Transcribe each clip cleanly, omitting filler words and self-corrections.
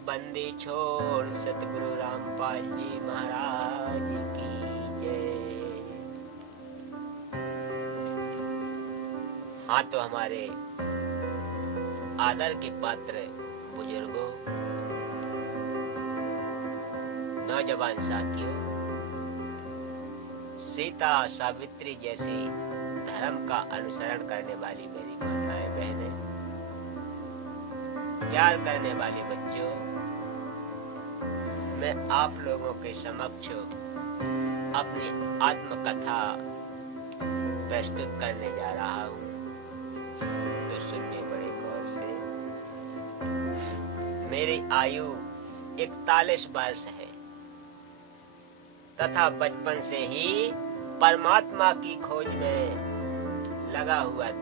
बंदी छोड़ सतगुरु रामपाल जी महाराज की जय। हाँ तो हमारे आदर के पात्र बुजुर्गों, नौजवान साथियों, सीता सावित्री जैसे धर्म का अनुसरण करने वाली मेरी माताएं बहनें, प्यार करने वाले बच्चों, मैं आप लोगों के समक्ष अपनी आत्मकथा प्रस्तुत करने जा रहा हूँ, तो सुनिए बड़े गौर से। मेरी आयु 41 वर्ष है तथा बचपन से ही परमात्मा की खोज में लगा हुआ हूँ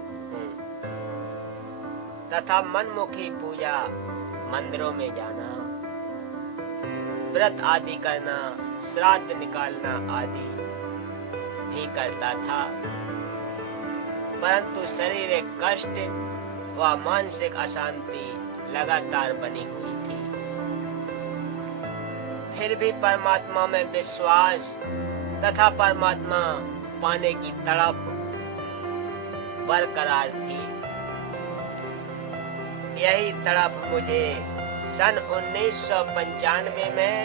तथा मनमुखी पूजा, मंदिरों में जाना, व्रत आदि करना, श्राद्ध निकालना आदि भी करता था, परंतु शारीरिक कष्ट व मानसिक अशांति लगातार बनी हुई थी। फिर भी परमात्मा में विश्वास तथा परमात्मा पाने की तड़प बरकरार थी। यही तड़प मुझे सन 1995 में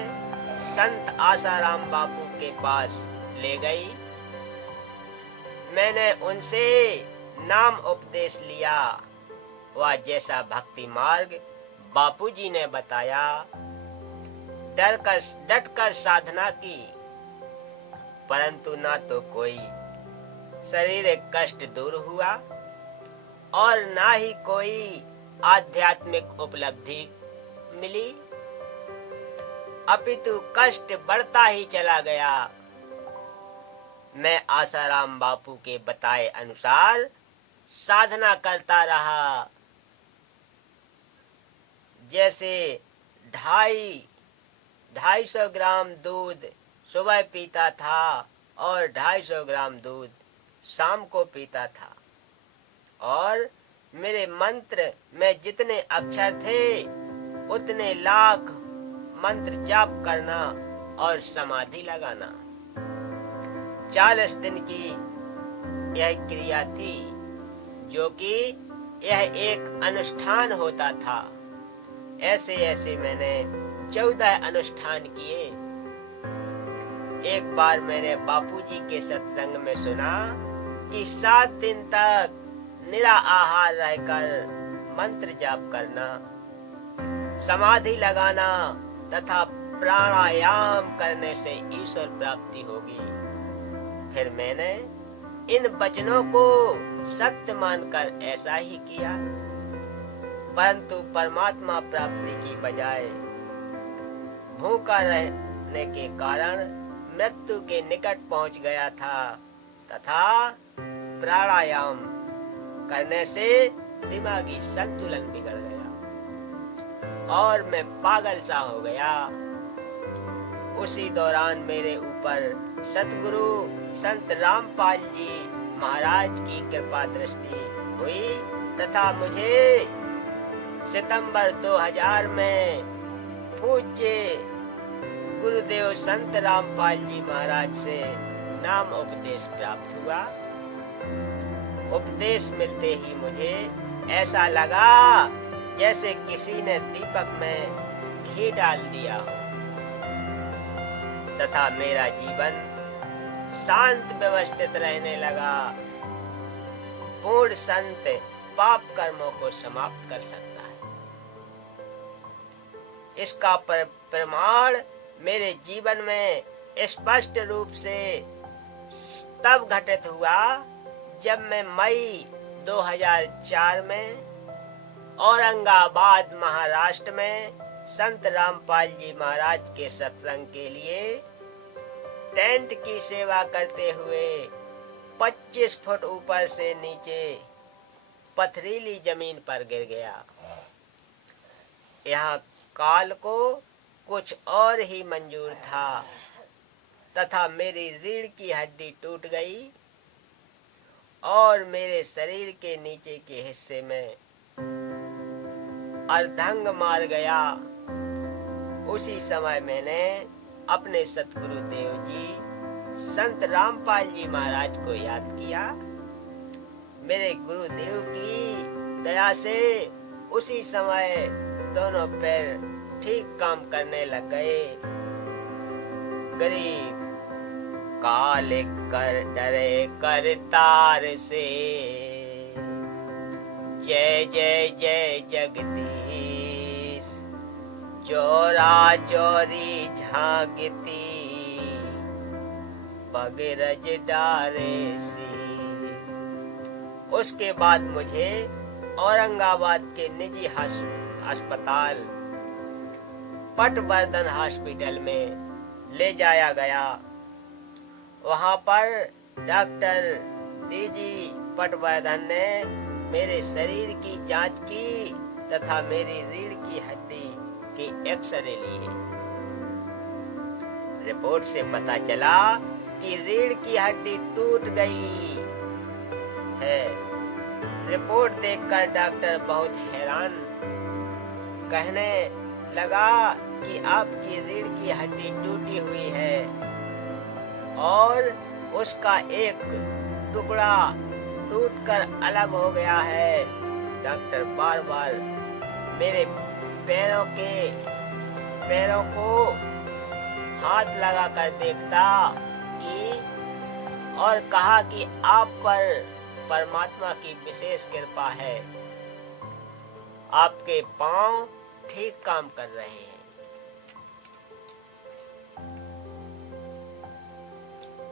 संत आसाराम बापू के पास ले गई। मैंने उनसे नाम उपदेश लिया व जैसा भक्ति मार्ग बापूजी ने बताया डटकर साधना की, परंतु ना तो कोई शारीरिक कष्ट दूर हुआ और ना ही कोई आध्यात्मिक उपलब्धि मिली, अपितु कष्ट बढ़ता ही चला गया। मैं आसाराम बापू के बताए अनुसार साधना करता रहा। जैसे 250 ग्राम दूध सुबह पीता था और 250 ग्राम दूध शाम को पीता था, और मेरे मंत्र में जितने अक्षर थे उतने लाख मंत्र जाप करना और समाधि लगाना। 40 दिन की यह क्रिया थी, जो कि यह एक अनुष्ठान होता था। ऐसे ऐसे मैंने 14 अनुष्ठान किए। एक बार मैंने बापूजी के सत्संग में सुना कि 7 दिन तक निरा आहार रहकर मंत्र जाप करना, समाधि लगाना तथा प्राणायाम करने से ईश्वर प्राप्ति होगी। फिर मैंने इन वचनों को सत्य मानकर ऐसा ही किया, परंतु परमात्मा प्राप्ति की बजाय भूखा रहने के कारण मृत्यु के निकट पहुंच गया था तथा प्राणायाम करने से दिमागी संतुलन बिगड़ गया और मैं पागल सा हो गया। उसी दौरान मेरे ऊपर सतगुरु संत रामपाल जी महाराज की कृपा दृष्टि हुई तथा मुझे सितंबर 2000 में पूज्य गुरुदेव संत रामपाल जी महाराज से नाम उपदेश प्राप्त हुआ। उपदेश मिलते ही मुझे ऐसा लगा जैसे किसी ने दीपक में घी डाल दिया हो तथा मेरा जीवन शांत व्यवस्थित रहने लगा। पूर्ण संत पाप कर्मों को समाप्त कर सकता है। इसका प्रमाण मेरे जीवन में स्पष्ट रूप से तब घटित हुआ जब मैं मई 2004 में औरंगाबाद महाराष्ट्र में संत रामपाल जी महाराज के सत्संग के लिए टेंट की सेवा करते हुए 25 फुट ऊपर से नीचे पथरीली जमीन पर गिर गया। यहाँ काल को कुछ और ही मंजूर था तथा मेरी रीढ़ की हड्डी टूट गई और मेरे शरीर के नीचे के हिस्से में अर्धंग मार गया उसी समय मैंने अपने सतगुरुदेव जी संत रामपाल जी महाराज को याद किया। मेरे गुरुदेव की दया से उसी समय दोनों पैर ठीक काम करने लग गए। गरीब काल कर डरे करतार से, जय जय जय जगदीश, जोरा जोरी झांकती पगरज डारे शीश। उसके बाद मुझे औरंगाबाद के निजी अस्पताल पटवर्धन हॉस्पिटल में ले जाया गया। वहां पर डॉक्टर डीजी पटवर्धन ने मेरे शरीर की जांच की तथा मेरी रीढ़ की हड्डी की एक्सरे लिए। रिपोर्ट से पता चला कि रीढ़ की हड्डी टूट गई है। रिपोर्ट देखकर डॉक्टर बहुत हैरान, कहने लगा कि आपकी रीढ़ की हड्डी टूटी हुई है और उसका एक टुकड़ा टूटकर अलग हो गया है। डॉक्टर बार बार मेरे पैरों को हाथ लगाकर देखता कि और कहा कि आप पर परमात्मा की विशेष कृपा है, आपके पांव ठीक काम कर रहे हैं।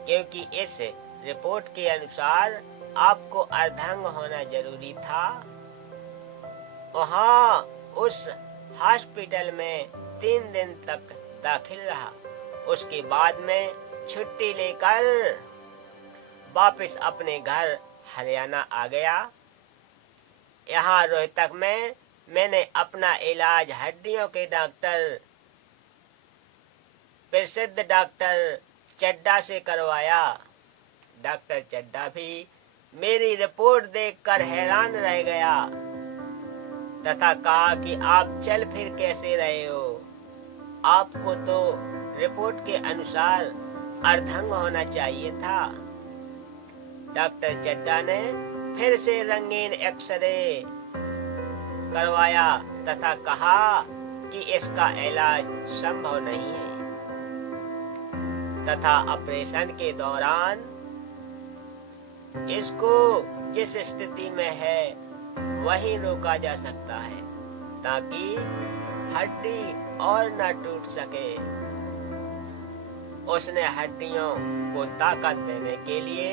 क्योंकि इस रिपोर्ट के अनुसार आपको अर्धांग होना जरूरी था। वहाँ उस हॉस्पिटल में 3 दिन तक दाखिल रहा। उसके बाद में छुट्टी लेकर वापस अपने घर हरियाणा आ गया। यहाँ रोहतक में मैंने अपना इलाज हड्डियों के डॉक्टर प्रसिद्ध डॉक्टर चड्डा से करवाया। डॉक्टर चड्डा भी मेरी रिपोर्ट देखकर हैरान रह गया तथा कहा कि आप चल फिर कैसे रहे हो, आपको तो रिपोर्ट के अनुसार अर्धांग होना चाहिए था। डॉक्टर चड्डा ने फिर से रंगीन एक्सरे करवाया तथा कहा कि इसका इलाज संभव नहीं है तथा ऑपरेशन के दौरान इसको जिस स्थिति में है वही रोका जा सकता है ताकि हड्डी और न टूट सके। उसने हड्डियों को ताकत देने के लिए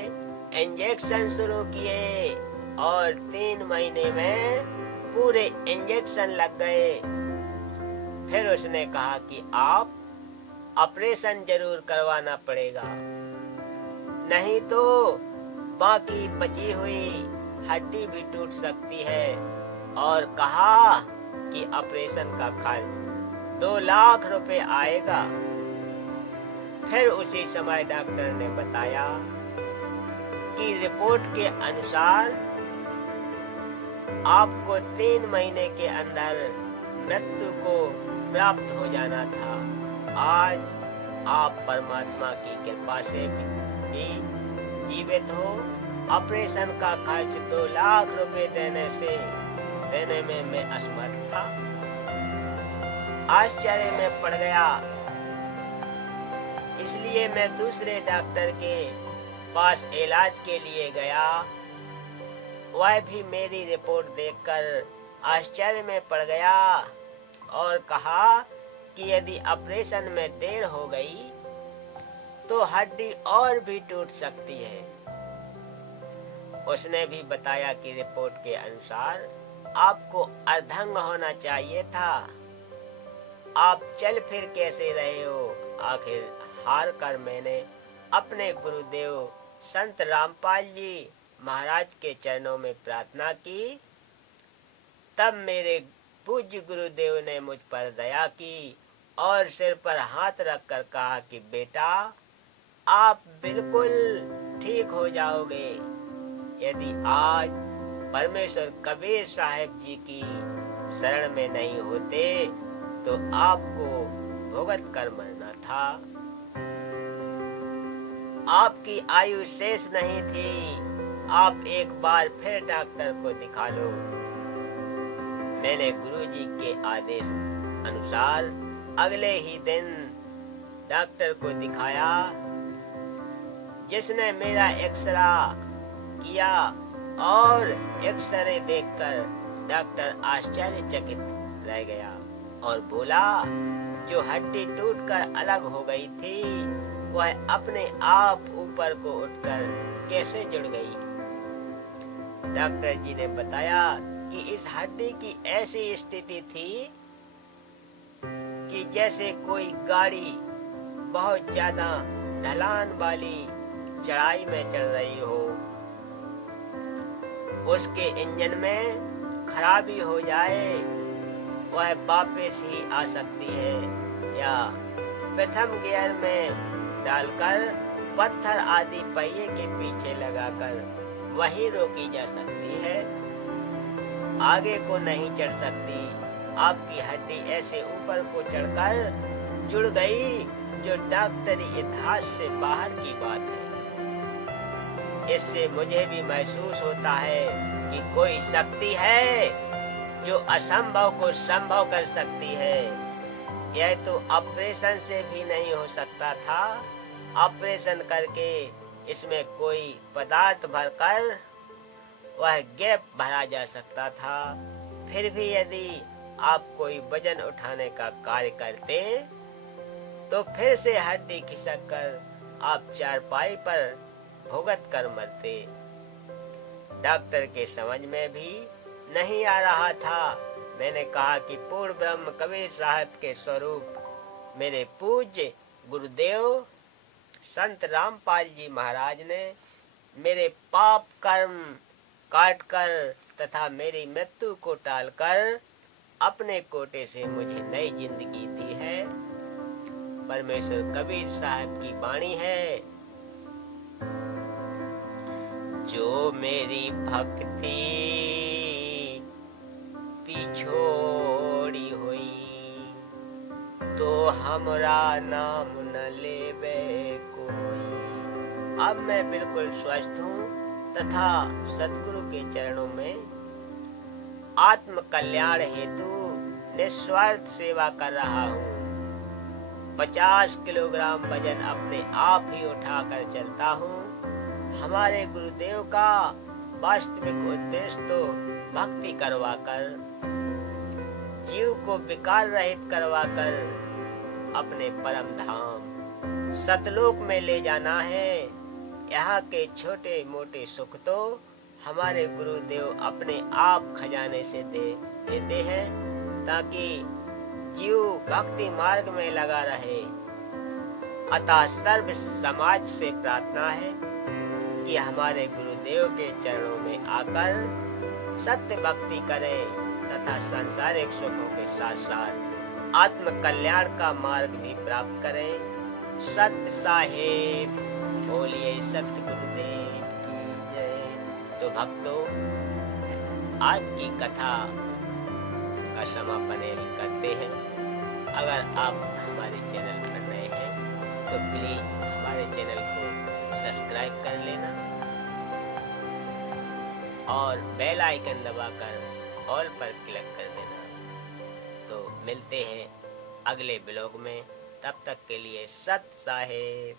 इंजेक्शन शुरू किए और 3 महीने में पूरे इंजेक्शन लग गए। फिर उसने कहा कि आप ऑपरेशन जरूर करवाना पड़ेगा, नहीं तो बाकी बची हुई हड्डी भी टूट सकती है और कहा कि ऑपरेशन का खर्च 2 लाख रुपए आएगा। फिर उसी समय डॉक्टर ने बताया कि रिपोर्ट के अनुसार आपको 3 महीने के अंदर मृत्यु को प्राप्त हो जाना था। आज आप परमात्मा की कृपा से भी जीवित हो। ऑपरेशन का खर्च 2 लाख रुपए देने में मैं असमर्थ था। आश्चर्य में पड़ गया, इसलिए मैं दूसरे डॉक्टर के पास इलाज के लिए गया। वह भी मेरी रिपोर्ट देखकर आश्चर्य में पड़ गया और कहा कि यदि ऑपरेशन में देर हो गई तो हड्डी और भी टूट सकती है। उसने भी बताया कि रिपोर्ट के अनुसार आपको अर्धांग होना चाहिए था, आप चल फिर कैसे रहे हो। आखिर हार कर मैंने अपने गुरुदेव संत रामपाल जी महाराज के चरणों में प्रार्थना की। तब मेरे पूज्य गुरुदेव ने मुझ पर दया की और सिर पर हाथ रखकर कहा कि बेटा, आप बिल्कुल ठीक हो जाओगे। यदि आज परमेश्वर कबीर साहब जी की शरण में नहीं होते तो आपको भुगत कर मरना था। आपकी आयु शेष नहीं थी, आप एक बार फिर डॉक्टर को दिखा लो। मैंने गुरुजी के आदेश अनुसार अगले ही दिन डॉक्टर को दिखाया, जिसने मेरा एक्सरे किया और एक्सरे देखकर डॉक्टर आश्चर्यचकित रह गया और बोला, जो हड्डी टूटकर अलग हो गई थी वह अपने आप ऊपर को उठकर कैसे जुड़ गई। डॉक्टर जी ने बताया कि इस हड्डी की ऐसी स्थिति थी कि जैसे कोई गाड़ी बहुत ज्यादा ढलान वाली चढ़ाई में चल रही हो, उसके इंजन में खराबी हो जाए वह वापस ही आ सकती है, या प्रथम गियर में डालकर पत्थर आदि पहिए के पीछे लगाकर वही रोकी जा सकती है, आगे को नहीं चढ़ सकती। आपकी हड्डी ऐसे ऊपर को चढ़कर जुड़ गई, जो डॉक्टरी इतिहास से बाहर की बात है। इससे मुझे भी महसूस होता है कि कोई शक्ति है जो असंभव को संभव कर सकती है। यह तो ऑपरेशन से भी नहीं हो सकता था। ऑपरेशन करके इसमें कोई पदार्थ भरकर वह गैप भरा जा सकता था। फिर भी यदि आप कोई वजन उठाने का कार्य करते तो फिर से हड्डी खिसक कर आप चारपाई पर भुगत कर मरते। डॉक्टर के समझ में भी नहीं आ रहा था। मैंने कहा कि पूर्ण ब्रह्म कबीर साहब के स्वरूप मेरे पूज्य गुरुदेव संत रामपाल जी महाराज ने मेरे पाप कर्म काटकर तथा मेरी मृत्यु को टालकर अपने कोटे से मुझे नई जिंदगी दी है। परमेश्वर कबीर साहब की वाणी है, जो मेरी भक्ति पिछोड़ी हुई तो हमरा नाम न लेवे कोई। अब मैं बिल्कुल स्वस्थ हूँ तथा सद्गुरु के चरणों में आत्म कल्याण हेतु निस्वार्थ सेवा कर रहा हूँ। 50 किलोग्राम वजन अपने आप ही उठाकर चलता हूँ। हमारे गुरुदेव का वास्तविक उद्देश्य तो भक्ति करवाकर, जीव को विकार रहित करवाकर अपने परम धाम सतलोक में ले जाना है। यहाँ के छोटे मोटे सुख तो हमारे गुरुदेव अपने आप खजाने से देते हैं, ताकि जीव भक्ति मार्ग में लगा रहे। अतः सर्व समाज से प्रार्थना है कि हमारे गुरुदेव के चरणों में आकर सत्य भक्ति करें तथा सांसारिक सुखों के साथ साथ आत्म कल्याण का मार्ग भी प्राप्त करें। सत्य साहेब बोलिए, सत्य गुरुदेव की जय। तो भक्तों, आज की कथा का समापन करते हैं। अगर आप हमारे चैनल पर नए हैं तो प्लीज हमारे चैनल को सब्सक्राइब कर लेना और बेल आइकन दबाकर ऑल पर क्लिक कर देना। तो मिलते हैं अगले ब्लॉग में, तब तक के लिए सत साहेब।